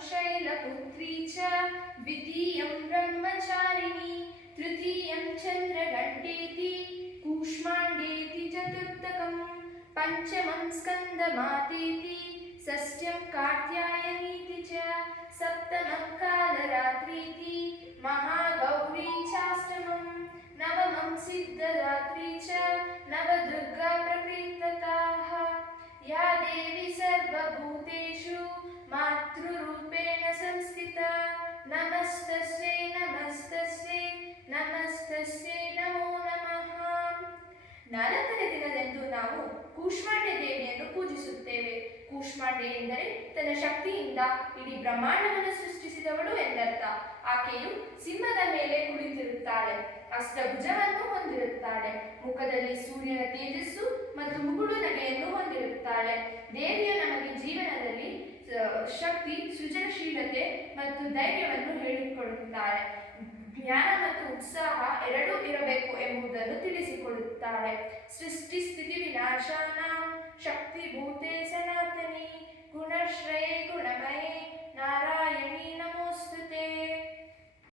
शैलपुत्री च द्वितीयं ब्रह्मचारिणी तृतीयं चन्द्रघण्टेति कूष्माण्डेति चतुर्थकं पञ्चमं स्कन्दमातेति षष्ठ्यं कात्यायनीति च सप्तमं कालरात्रीति महागौरी चाष्टमं नवमं सिद्धदात्री च नवदुर्गा प्रकीर्तिताः या देवी सर्वभूतेषु मातृरूपेण संस्थिता नमस्तस्यै नमस्तस्यै नमस्तस्यै नमो नमः. ನಾಲ್ಕನೇ ದಿನದಂದು ನಾವು ಕೂಷ್ಮಾಂಡ ದೇವಿಯನ್ನು ಪೂಜಿಸುತ್ತೇವೆ. ಕೂಷ್ಮಾಂಡೆ ಎಂದರೆ ತನ್ನ ಶಕ್ತಿಯಿಂದ ಇಡೀ ಬ್ರಹ್ಮಾಂಡವನ್ನು ಸೃಷ್ಟಿಸಿದವಳು ಎಂದರ್ಥ. ಆಕೆಯು ಸಿಂಹದ ಮೇಲೆ ಕುಳಿತಿರುತ್ತಾಳೆ, ಅಷ್ಟಭುಜವನ್ನು ಹೊಂದಿರುತ್ತಾಳೆ, ಮುಖದಲ್ಲಿ ಸೂರ್ಯನ ತೇಜಸ್ಸು ಮತ್ತು ಮುಗುಳು ನಗೆಯನ್ನು ಹೊಂದಿರುತ್ತಾಳೆ. ದೇವಿಯು ನಮಗೆ ಜೀವನದಲ್ಲಿ ಶಕ್ತಿ, ಸೃಜನಶೀಲತೆ ಮತ್ತು ಧೈರ್ಯವನ್ನು ಹೇಳಿಕೊಡುತ್ತಾಳೆ. ಜ್ಞಾನ ಮತ್ತು ಉತ್ಸಾಹ ಎರಡೂ ಇರಬೇಕು ಎಂಬುದನ್ನು ತಿಳಿಸಿಕೊಡುತ್ತಾಳೆ. ಸೃಷ್ಟಿ ಸ್ಥಿತಿ ವಿನಾಶಾನಾಂ ಶಕ್ತಿ ಭೂತೆ ಸನಾತನಿ